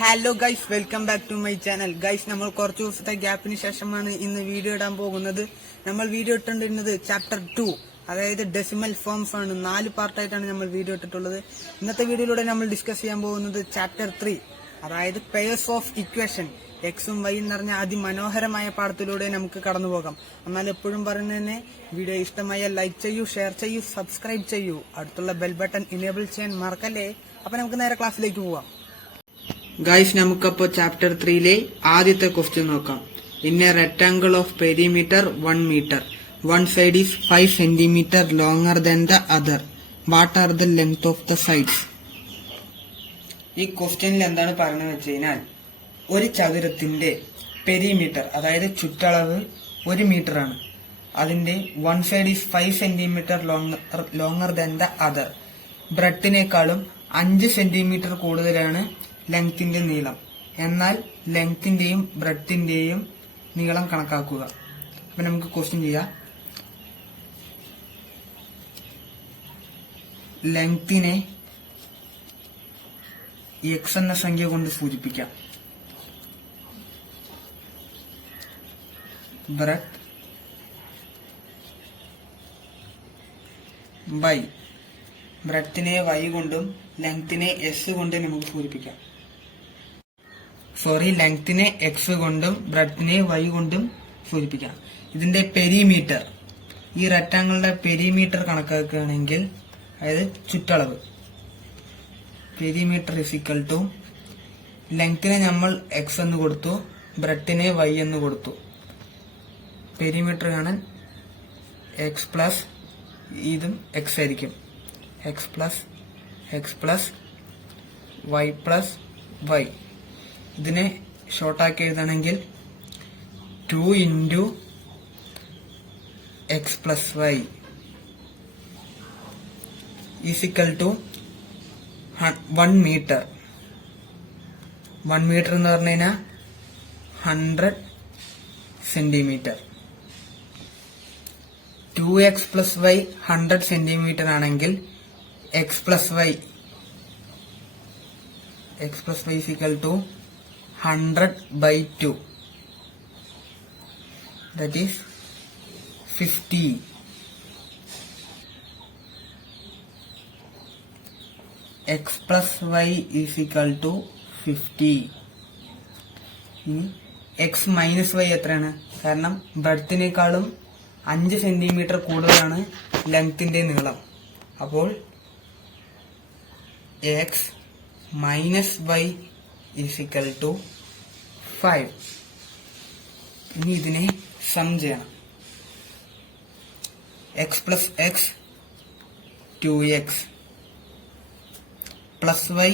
Hello guys, welcome back to my channel. Guys, നമ്മൾ കുറച്ചു ദിവസത്തെ ഗ്യാപ്പിന് ശേഷമാണ് ഇന്ന് വീഡിയോ ഇടാൻ പോകുന്നത്. നമ്മൾ വീഡിയോ ഇട്ടിരുന്നത് ചാപ്റ്റർ 2, അതായത് ഡെസിമൽ ഫോംസ് ആണ്. 4 പാർട്ടായിട്ടാണ് നമ്മൾ വീഡിയോ ഇട്ടിട്ടുള്ളത്. ഇന്നത്തെ വീഡിയോയിലൂടെ നമ്മൾ ഡിസ്കസ് ചെയ്യാൻ പോകുന്നത് ചാപ്റ്റർ 3, അതായത് പെയർസ് ഓഫ് ഇക്വേഷൻ. എക്സും വൈ എന്ന് പറഞ്ഞ അതിമനോഹരമായ പാഠത്തിലൂടെ നമുക്ക് കടന്നു പോകാം. എന്നാൽ എപ്പോഴും പറയുന്നതന്നെ, വീഡിയോ ഇഷ്ടമായ ലൈക്ക് ചെയ്യൂ, ഷെയർ ചെയ്യൂ, സബ്സ്ക്രൈബ് ചെയ്യൂ, അടുത്തുള്ള ബെൽ ബട്ടൺ ഇനേബിൾ ചെയ്യാൻ മറക്കല്ലേ. അപ്പൊ നമുക്ക് നേരെ ക്ലാസ്സിലേക്ക് പോവാം. ഗൈസ്, നമുക്കപ്പോ ചാപ്റ്റർ 3ലെ ആദ്യത്തെ ക്വസ്റ്റ്യൻ നോക്കാം. In A rectangle of perimeter 1 meter, one side is 5 centimeter longer than the other. What are the length of the sides? ഈ ക്വസ്റ്റ്യനിൽ എന്താണ് പറയുന്നത് വെച്ച് കഴിഞ്ഞാൽ, ഒരു ചതുരത്തിന്റെ പെരിമീറ്റർ, അതായത് ചുറ്റളവ് 1 meter ആണ്. അതിന്റെ 1 side is 5 centimeter longer than the other. ബ്രെഡിനേക്കാളും 5 centimeter കൂടുതലാണ് ലെങ്ത്തിന്റെ നീളം. എന്നാൽ ലെങ്ത്തിന്റെയും ബ്രെഡിന്റെയും നീളം കണക്കാക്കുക. അപ്പൊ നമുക്ക് ക്വസ്റ്റ്യൻ ചെയ്യാം. ലെങ്ത്തിനെ എക്സ് എന്ന സംഖ്യ കൊണ്ട് സൂചിപ്പിക്കാം. ബ്രെഡ് ബൈ ബ്രെഡിനെ വൈ കൊണ്ടും ലെങ്ത്തിനെ എസ് കൊണ്ടും നമുക്ക് സൂചിപ്പിക്കാം. ലെങ്ത്തിനെ എക്സ് കൊണ്ടും ബ്രെഡിനെ വൈ കൊണ്ടും സൂചിപ്പിക്കാം. ഇതിന്റെ പെരിമീറ്റർ, ഈ റെക്ടാംഗിളിന്റെ പെരിമീറ്റർ കണക്കാക്കുകയാണെങ്കിൽ, അതായത് ചുറ്റളവ്, പെരിമീറ്റർ ഇസിക്കൽ ടു ലെങ്ത്തിനെ നമ്മൾ എക്സ് എന്ന് കൊടുത്തു, ബ്രെഡിനെ വൈ എന്ന് കൊടുത്തു. പെരിമീറ്റർ കാണാൻ എക്സ് പ്ലസ് ഇതും എക്സ് ആയിരിക്കും. X plus y plus y. ഇതിനെ ഷോർട്ടാക്കി എഴുതണമെങ്കിൽ 2 into x plus y is equal to 1 meter. 1 meter എന്ന് പറഞ്ഞു കഴിഞ്ഞാൽ 100 centimeter. 2x plus y 100 centimeter ആണെങ്കിൽ x plus y is equal to 100 by 2, that is 50. x plus y is equal to 50. ഇനി x minus y എത്രയാണ്? കാരണം ബ്രെഡിനേക്കാളും 5 centimeter കൂടുതലാണ് ലെങ്ത്തിന്റെ നീളം. അപ്പോൾ x minus y is equal to 5. ഇനി ഇതിനെ സം ചെയ്യണം. x plus x 2x plus y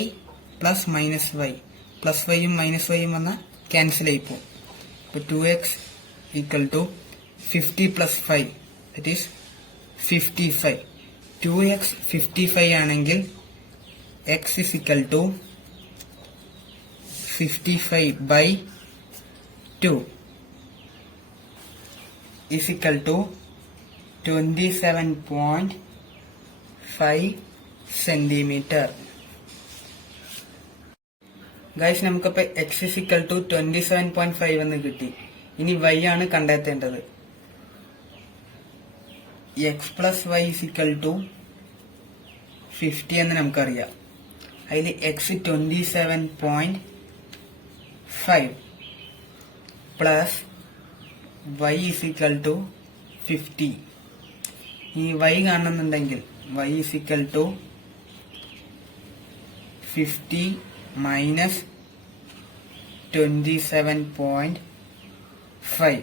plus minus y. Plus വൈയും മൈനസ് വൈയും വന്നാൽ ക്യാൻസൽ ആയി പോകും. അപ്പൊ 2x equal to 50 plus 5, that is 55. 2x 55 ആണെങ്കിൽ x is equal to 55 by 2 is equal to 27.5 centimeter. Guys, നമുക്കിപ്പോ x is equal to 27.5 എന്ന് കിട്ടി. ഇനി y ആണ് കണ്ടെത്തേണ്ടത്. x plus y is equal to 50 എന്ന് നമുക്കറിയാം. അതിൽ x 27.5 plus y is equal to 50. ഈ y കാണുന്നുണ്ടെങ്കിൽ y is equal to 50 minus 27.5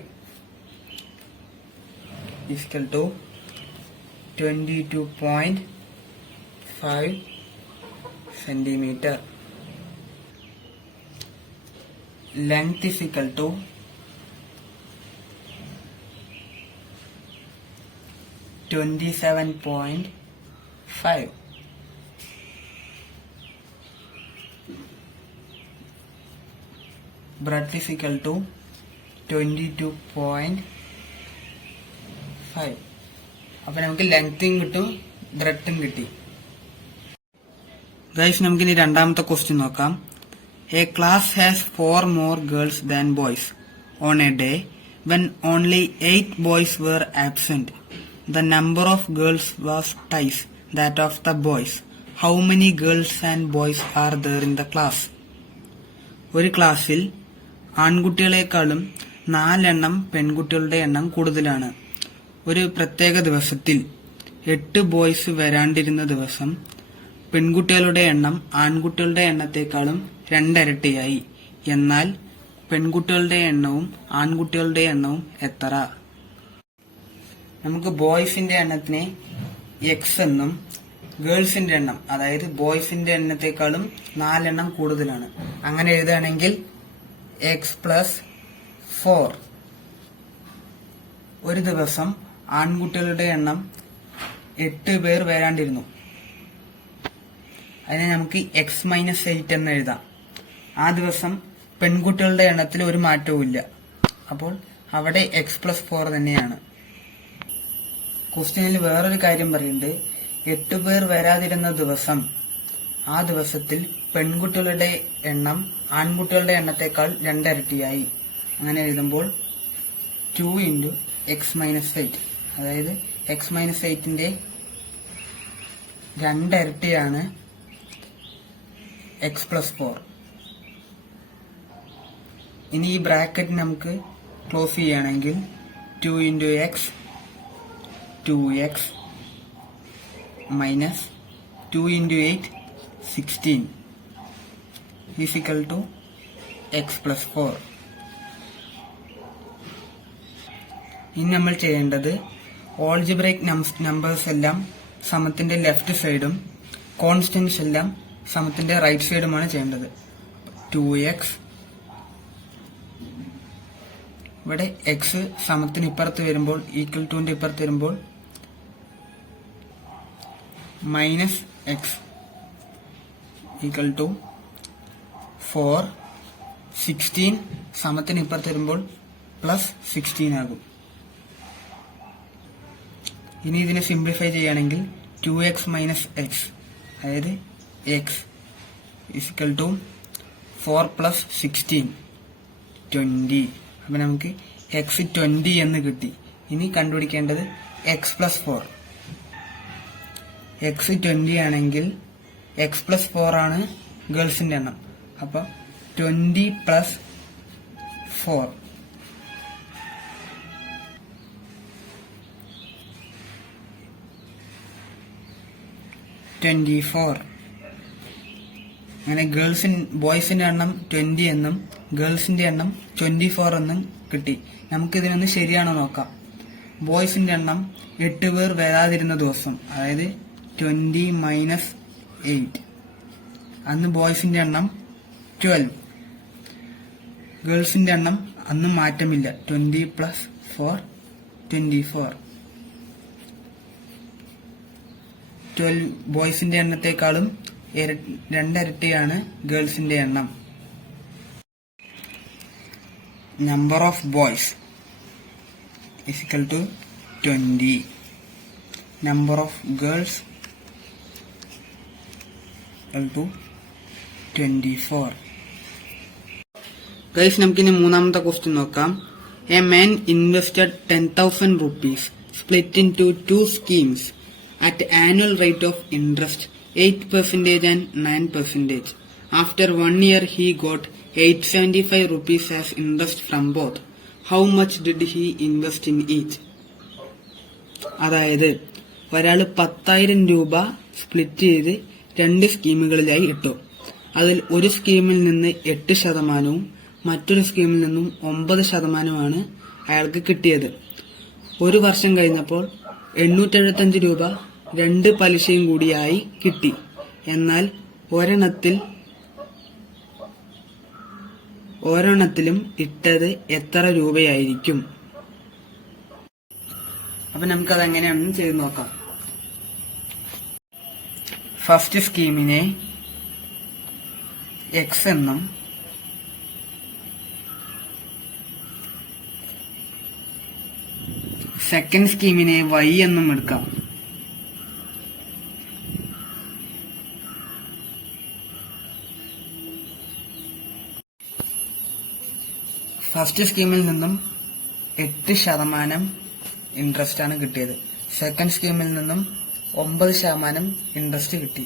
is equal to 22.5 centimeter. Length is equal to 27.5. Breadth is equal to 22.5. അപ്പൊ നമുക്ക് ലെങ്ത്തും കിട്ടും, ബ്രെഡും കിട്ടി. ഗൈസ്, നമുക്കിനി രണ്ടാമത്തെ ക്വസ്റ്റ്യൻ നോക്കാം. A class has 4 more girls than boys. On a day when only 8 boys were absent, the number of girls was twice that of the boys. How many girls and boys are there in the class? ഒരു ക്ലാസ്സിൽ ആൺകുട്ടികളെക്കാളും 4 എണ്ണം പെൺകുട്ടികളുടെ എണ്ണം കൂടുതലാണ്. ഒരു പ്രത്യേക ദിവസത്തിൽ 8 boys വരാണ്ടിരുന്ന ദിവസം പെൺകുട്ടികളുടെ എണ്ണം ആൺകുട്ടികളുടെ എണ്ണത്തെക്കാളും 2 ഇരട്ടിയായി. എന്നാൽ പെൺകുട്ടികളുടെ എണ്ണവും ആൺകുട്ടികളുടെ എണ്ണവും എത്ര? നമുക്ക് ബോയ്സിന്റെ എണ്ണത്തിനെ എക്സ് എന്നും ഗേൾസിന്റെ എണ്ണം അതായത് ബോയ്സിന്റെ എണ്ണത്തെക്കാളും 4 എണ്ണം കൂടുതലാണ്. അങ്ങനെ എഴുതുകയാണെങ്കിൽ എക്സ് പ്ലസ് 4. ഒരു ദിവസം ആൺകുട്ടികളുടെ എണ്ണം 8 പേർ വരാണ്ടിരുന്നു. അതിനെ നമുക്ക് എക്സ് മൈനസ് 8 എന്ന് എഴുതാം. ആ ദിവസം പെൺകുട്ടികളുടെ എണ്ണത്തിൽ ഒരു മാറ്റവും ഇല്ല. അപ്പോൾ അവിടെ എക്സ് പ്ലസ് 4 തന്നെയാണ്. ക്വസ്റ്റ്യനിൽ വേറൊരു കാര്യം പറയുന്നുണ്ട്. 8 പേർ വരാതിരുന്ന ദിവസം ആ ദിവസത്തിൽ പെൺകുട്ടികളുടെ എണ്ണം ആൺകുട്ടികളുടെ എണ്ണത്തെക്കാൾ 2 ഇരട്ടിയായി. അങ്ങനെ എഴുതുമ്പോൾ 2 ഇൻറ്റു എക്സ് മൈനസ് 8 അതായത് എക്സ് മൈനസ് 8ന്റെ 2 ഇരട്ടിയാണ് എക്സ് പ്ലസ് 4. ഇനി ഈ ബ്രാക്കറ്റ് നമുക്ക് ക്ലോസ് ചെയ്യുകയാണെങ്കിൽ 2 into x 2x minus 2 into 8 16 is equal to x plus 4. ഇനി നമ്മൾ ചെയ്യേണ്ടത് ഓൾജിബ്രൈക് നമ്പേഴ്സ് എല്ലാം സമത്തിന്റെ ലെഫ്റ്റ് സൈഡും കോൺസ്റ്റന്റ്സ് എല്ലാം സമത്തിന്റെ റൈറ്റ് സൈഡുമാണ് ചെയ്യേണ്ടത്. 2x ഇവിടെ എക്സ് സമത്തിന് ഇപ്പുറത്ത് വരുമ്പോൾ ഈക്വൽ ടുവിന്റെ ഇപ്പുറത്ത് വരുമ്പോൾ മൈനസ് എക്സ് ഈക്വൽ ടു 4. 16 സമത്തിന് ഇപ്പുറത്ത് വരുമ്പോൾ പ്ലസ് 16 ആകും. ഇനി ഇതിനെ സിംപ്ലിഫൈ ചെയ്യുകയാണെങ്കിൽ 2x മൈനസ് എക്സ് അതായത് എക്സ് ഈക്വൽ ടു 4 പ്ലസ് 16 20. അപ്പൊ നമുക്ക് എക്സ് 20 എന്ന് കിട്ടി. ഇനി കണ്ടുപിടിക്കേണ്ടത് എക്സ് പ്ലസ് 4. എക്സ് 20 ആണെങ്കിൽ എക്സ് പ്ലസ് 4 ആണ് ഗേൾസിന്റെ എണ്ണം. അപ്പൊ 20 പ്ലസ് 4 24. അങ്ങനെ ബോയ്സിന്റെ എണ്ണം 20 എന്നും ഗേൾസിന്റെ എണ്ണം 24 എന്നും കിട്ടി. നമുക്കിതിനൊന്ന് ശരിയാണോ നോക്കാം. ബോയ്സിന്റെ എണ്ണം 8 പേർ വരാതിരുന്ന ദിവസം അതായത് 20 മൈനസ് 8 അന്ന് ബോയ്സിന്റെ എണ്ണം 12. ഗേൾസിന്റെ എണ്ണം അന്ന് മാറ്റമില്ല. 20 പ്ലസ് 4 24. 12 ബോയ്സിന്റെ എണ്ണത്തെക്കാളും 2 ഇരട്ടിയാണ് ഗേൾസിന്റെ എണ്ണം. Number of boys is equal to 20. Number of girls equal to 24. Guys, നമുക്കിനി മൂന്നാമത്തെ ക്വസ്റ്റ്യൻ നോക്കാം. A man invested 10,000 rupees split into 2 schemes at annual rate of interest 8% and 9%. After 1 year he got 875 rupees as interest from both. How much did he invest in each? അതായത് ഒരാൾ 10,000 രൂപ split ചെയ്ത് 2 സ്കീമുകളിലായി ഇട്ടു. അതിൽ ഒരു സ്കീമിൽ നിന്ന് 8% മറ്റൊരു സ്കീമിൽ നിന്നും 9% അയാൾക്ക് കിട്ടിയത്. ഒരു വർഷം കഴിഞ്ഞപ്പോൾ 875 രൂപ 2 പലിശയും കൂടിയായി കിട്ടി. എന്നാൽ ഓരോണെണ്ണത്തിലും ഇട്ടത് എത്ര രൂപയായിരിക്കും? അപ്പൊ നമുക്കത് എങ്ങനെയാണെന്ന് ചെയ്ത് നോക്കാം. ഫസ്റ്റ് സ്കീമിനെ എക്സ് എന്നും സെക്കൻഡ് സ്കീമിനെ വൈ എന്നും എടുക്കാം. ഫസ്റ്റ് സ്കീമിൽ നിന്നും 8% ഇൻട്രസ്റ്റ് ആണ് കിട്ടിയത്. സെക്കൻഡ് സ്കീമിൽ നിന്നും 9% ഇൻട്രസ്റ്റ് കിട്ടി.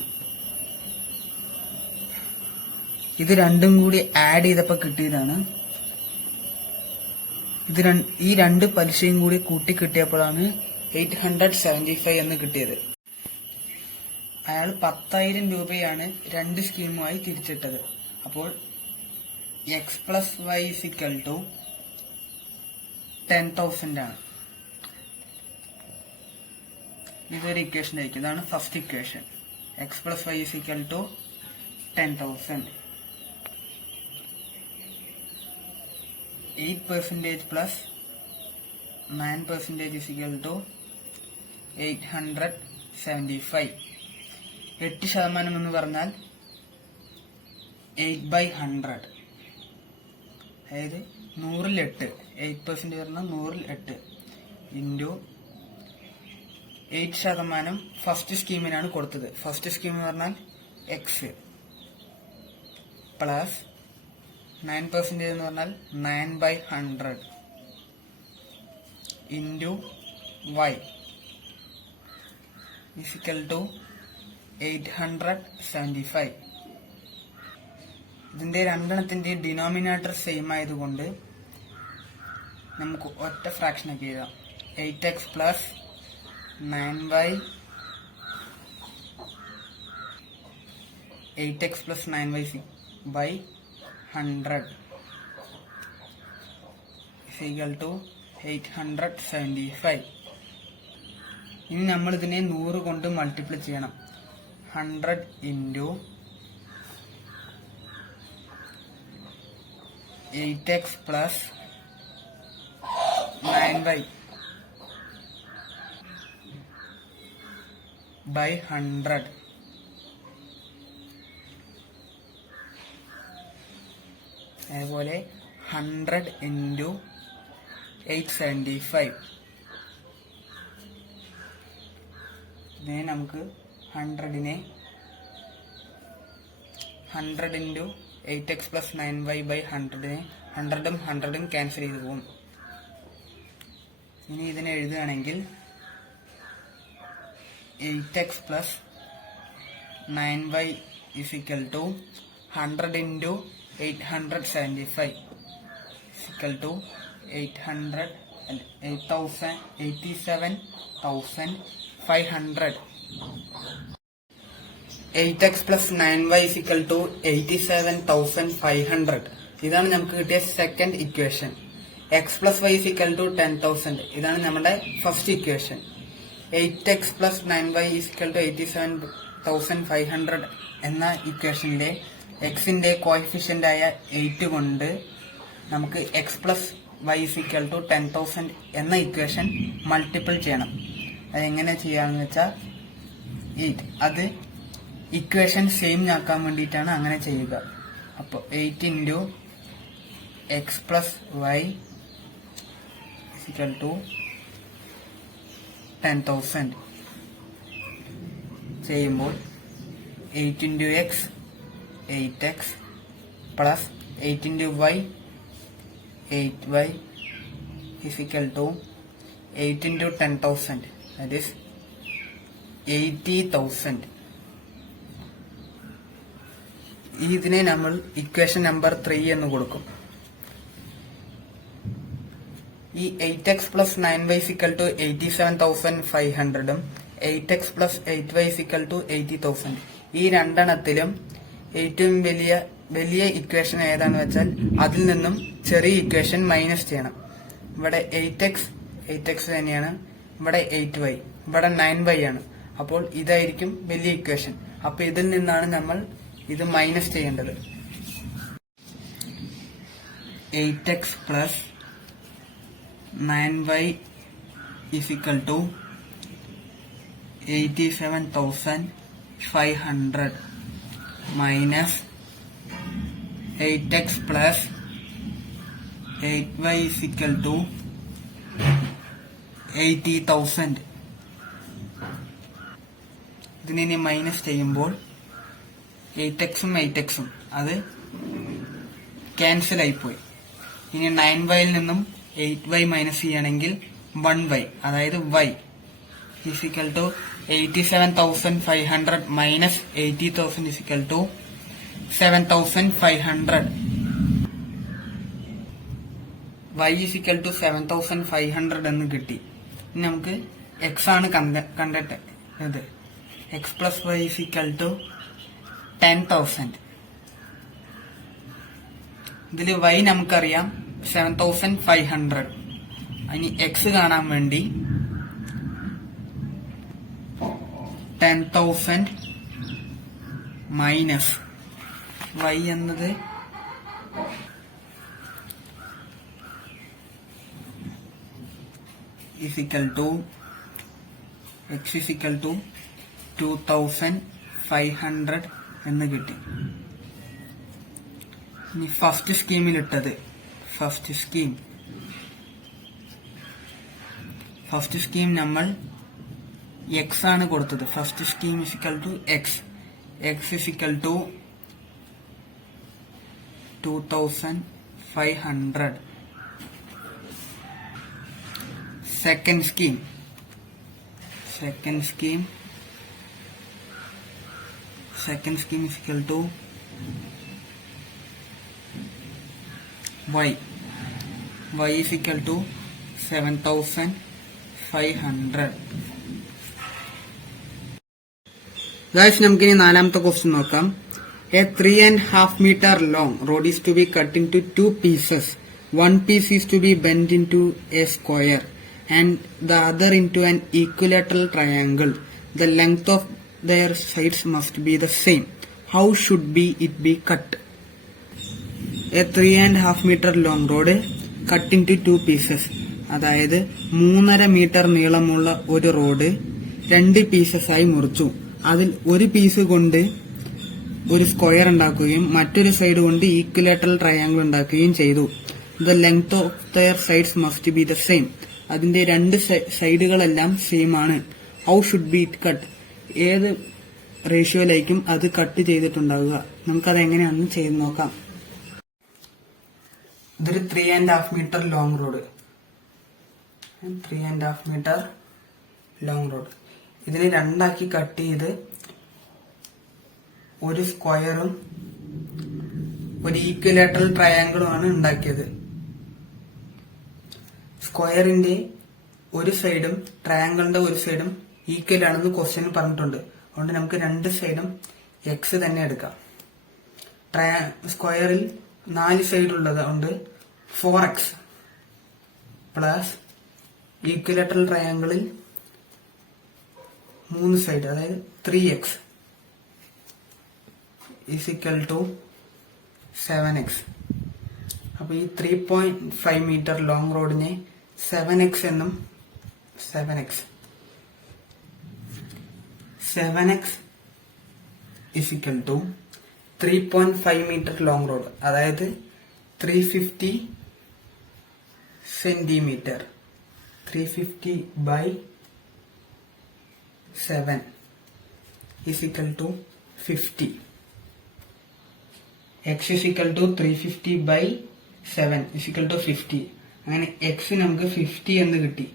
ഇത് രണ്ടും കൂടി ആഡ് ചെയ്തപ്പോൾ കിട്ടിയതാണ്. ഈ രണ്ട് പലിശയും കൂടി കൂട്ടി കിട്ടിയപ്പോഴാണ് 875 എന്ന് കിട്ടിയത്. അയാൾ 10,000 രൂപയാണ് രണ്ട് സ്കീമുമായി തിരിച്ചിട്ടത്. അപ്പോൾ x+y = 10,000 ആണ്. ഇതൊരു ഇക്വേഷൻ ആയിരിക്കും. ഇതാണ് ഫസ്റ്റ് ഇക്വേഷൻ. x+y = 10,000. 8% plus 9% = 875. 8% എന്ന് പറഞ്ഞാൽ 8/100, അതായത് 100-8. 8% പറഞ്ഞാൽ 100-8 ഇൻറ്റു 8% ഫസ്റ്റ് സ്കീമിനാണ് കൊടുത്തത്. ഫസ്റ്റ് സ്കീം എന്ന് പറഞ്ഞാൽ x പ്ലസ് 9% എന്ന് പറഞ്ഞാൽ 9/100 ഇൻറ്റു y = 875. ഇതിന്റെ രണ്ടെണ്ണത്തിന്റെ ഡിനോമിനേറ്റർ സെയിം ആയതുകൊണ്ട് നമുക്ക് ഒറ്റ ഫ്രാക്ഷൻ ആക്കി എഴുതാം. 8x plus 9y 8x plus 9y by 100 = 875. ഇനി നമ്മൾ ഇതിനെ 100 കൊണ്ട് മൾട്ടിപ്ലൈ ചെയ്യണം. 100 into 8x plus 9y by 100 അതുപോലെ 100 ഇൻറ്റു 875. ഇതിനെ നമുക്ക് 100 into 8x plus 9y by 100 100 cancel ചെയ്ത് പോകും. ഇനി ഇതിനെ എഴുതുകയാണെങ്കിൽ 8x plus 9y = 100 into 875 = 87,500. 8x plus 9y = 87,500. ഇതാണ് നമുക്ക് കിട്ടിയ സെക്കൻഡ് ഇക്വേഷൻ. x+y = 10,000. ഇതാണ് നമ്മുടെ first equation. 8x plus 9y = 87,500 എന്ന ഇക്വേഷനിലെ എക്സിന്റെ കോഎഫിഷ്യന്റ് ആയ 8 കൊണ്ട് നമുക്ക് x+y = 10,000 എന്ന ഇക്വേഷൻ മൾട്ടിപ്പിൾ ചെയ്യണം. അതെങ്ങനെ ചെയ്യാന്ന് വെച്ചാൽ 8 അത് ഇക്വേഷൻ സെയിം ആക്കാൻ വേണ്ടിയിട്ടാണ് അങ്ങനെ ചെയ്യുക. അപ്പോൾ 8 ഇൻറ്റു x+y = 10,000 ചെയ്യുമ്പോൾ 8 into x 8x plus 8 into y 8y = 8 into 10,000, that is 80,000. ഇതിനെ നമ്മൾ ഇക്വേഷൻ നമ്പർ 3 എന്ന് കൊടുക്കും. ഈ 8x plus 9y = 87,500 8x plus 8y = 80,000. ഈ രണ്ടെണ്ണത്തിലും ഏറ്റവും വലിയ ഇക്വേഷൻ ഏതാന്ന് വെച്ചാൽ അതിൽ നിന്നും ചെറിയ ഇക്വേഷൻ മൈനസ് ചെയ്യണം. ഇവിടെ 8x തന്നെയാണ്, ഇവിടെ 8y, ഇവിടെ 9y ആണ്. അപ്പോൾ ഇതായിരിക്കും വലിയ ഇക്വേഷൻ. അപ്പൊ ഇതിൽ നിന്നാണ് നമ്മൾ ഇത് മൈനസ് ചെയ്യേണ്ടത്. 8x plus 9y = 87,500 minus 8x plus 8y = 80,000. ഇതിനെ മൈനസ് ചെയ്യുമ്പോൾ 8x ഉം 8x ഉം അത് ക്യാൻസൽ ആയിപ്പോയി. ഇനി 9y നിന്നും 8y മൈനസ് ചെയ്യണമെങ്കിൽ 1y, അതായത് y is equal to 87,500 minus 80,000 is equal to 7,500. y is equal to 7,500 എന്ന് കിട്ടി. ഇനി നമുക്ക് x ആണ് കണ്ടെത്തേണ്ടത്. x plus y is equal to 10,000. ഇതിൽ y നമുക്കറിയാം 7,500. ഇനി x കാണാൻ വേണ്ടി 10,000 മൈനസ് y എന്നത് is equal to x is equal to 2,500 എന്ന് കിട്ടി. ഇനി ഫസ്റ്റ് സ്കീമിലിട്ടത് ഫസ്റ്റ് സ്കീം നമ്മൾ x ആണ് കൊടുത്തത്. First scheme is equal to x is equal to 2,500. Second scheme is equal to y is equal to 7,500. Guys നമുക്കിനി നാലാമത്തെ ക്വസ്റ്റ്യൻ നോക്കാം. A 3.5 meter long road is to be cut into 2 pieces. One piece is to be bent into a square and the other into an equilateral triangle. The length of their sides must be the same. How should it be cut? A 3.5 meter long road cut into 2 pieces. അതായത് 3.5 metre നീളമുള്ള ഒരു road 2 pieces ആയി മുറിച്ചു. അതിൽ ഒരു piece കൊണ്ട് ഒരു square ഉണ്ടാക്കുകയും മറ്റൊരു സൈഡ് കൊണ്ട് ഈക്വലേറ്ററൽ ട്രയാങ്കിൾ ഉണ്ടാക്കുകയും ചെയ്തു. The length of their sides must be the same. അതിന്റെ 2 സൈഡുകളെല്ലാം സെയിം ആണ്. How should be it cut? ഏത് റേഷ്യോയിലേക്കും അത് കട്ട് ചെയ്തിട്ടുണ്ടാവുക. നമുക്കത് എങ്ങനെയാണെന്ന് ചെയ്ത് നോക്കാം. ഇതൊരു 3.5 metre long road. 3.5 metre long road. ഇതിനെ 2 ആക്കി കട്ട് ചെയ്ത് ഒരു സ്ക്വയറും ഒരു ഈക്വലേറ്ററൽ ട്രയാങ്കിളുമാണ് ഉണ്ടാക്കിയത്. സ്ക്വയറിന്റെ ഒരു സൈഡും ട്രയാങ്കിളിന്റെ ഒരു സൈഡും ഈക്വൽ ആണെന്ന് ക്വസ്റ്റ്യൻ പറഞ്ഞിട്ടുണ്ട്. അതുകൊണ്ട് നമുക്ക് 2 സൈഡും x തന്നെ എടുക്കാം. സ്ക്വയറിൽ 4 സൈഡ് ഉള്ളത് കൊണ്ട് 4x പ്ലസ് ഈക്വലേറ്ററൽ ട്രയാങ്കിളിൽ 3 സൈഡ്, അതായത് 3x ഈസിക്കൽ ടു 7x. അപ്പൊ ഈ 3.5 മീറ്റർ ലോങ് റോഡിനെ 7x എന്നും 7x is equal to 3.5 metre long road, അതായത് 350 centimetre. 350 by 7 is equal to 50. x is equal to 350 by 7 is equal to 50. അങ്ങനെ x നമുക്ക് 50 എന്ന് കിട്ടി.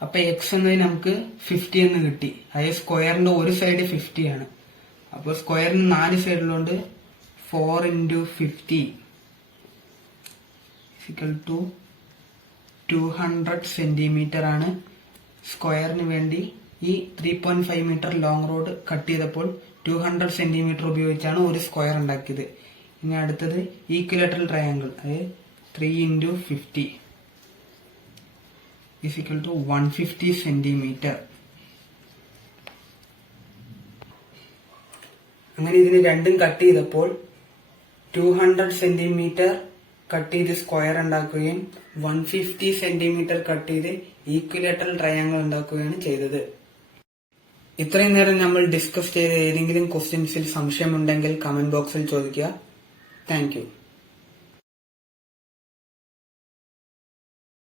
അപ്പൊ x എന്നതിന് നമുക്ക് 50 എന്ന് കിട്ടി. അതായത് സ്ക്വയറിന്റെ ഒരു സൈഡ് 50 ആണ്. അപ്പൊ സ്ക്വയറിന് 4 സൈഡിലുണ്ട് 4 into 50 ഈസിക്കൽ ടു 200 സെന്റിമീറ്റർ ആണ് സ്ക്വയറിന് വേണ്ടി. ഈ 3.5 മീറ്റർ ലോങ് റോഡ് കട്ട് ചെയ്തപ്പോൾ 200 സെന്റിമീറ്റർ ഉപയോഗിച്ചാണ് ഒരു സ്ക്വയർ ഉണ്ടാക്കിയത്. ഇനി അടുത്തത് ഈക്വലേറ്ററൽ ട്രയാങ്കിൾ, അതായത് 3 into 50 ഈസിക്കൽ ടു 150 സെന്റിമീറ്റർ. അങ്ങനെ ഇതിന് രണ്ടും കട്ട് ചെയ്തപ്പോൾ 200 സെന്റിമീറ്റർ കട്ട് ചെയ്ത് സ്ക്വയർ ഉണ്ടാക്കുകയും 150 സെന്റിമീറ്റർ കട്ട് ചെയ്ത് ഈക്വലേറ്ററൽ ട്രയാങ്കിൾ ഉണ്ടാക്കുകയാണ് ചെയ്തത്. ഇത്രയും നേരം നമ്മൾ ഡിസ്കസ് ചെയ്ത ഏതെങ്കിലും ക്വസ്റ്റ്യൻസിൽ സംശയമുണ്ടെങ്കിൽ കമന്റ് ബോക്സിൽ ചോദിക്കുക. Thank you.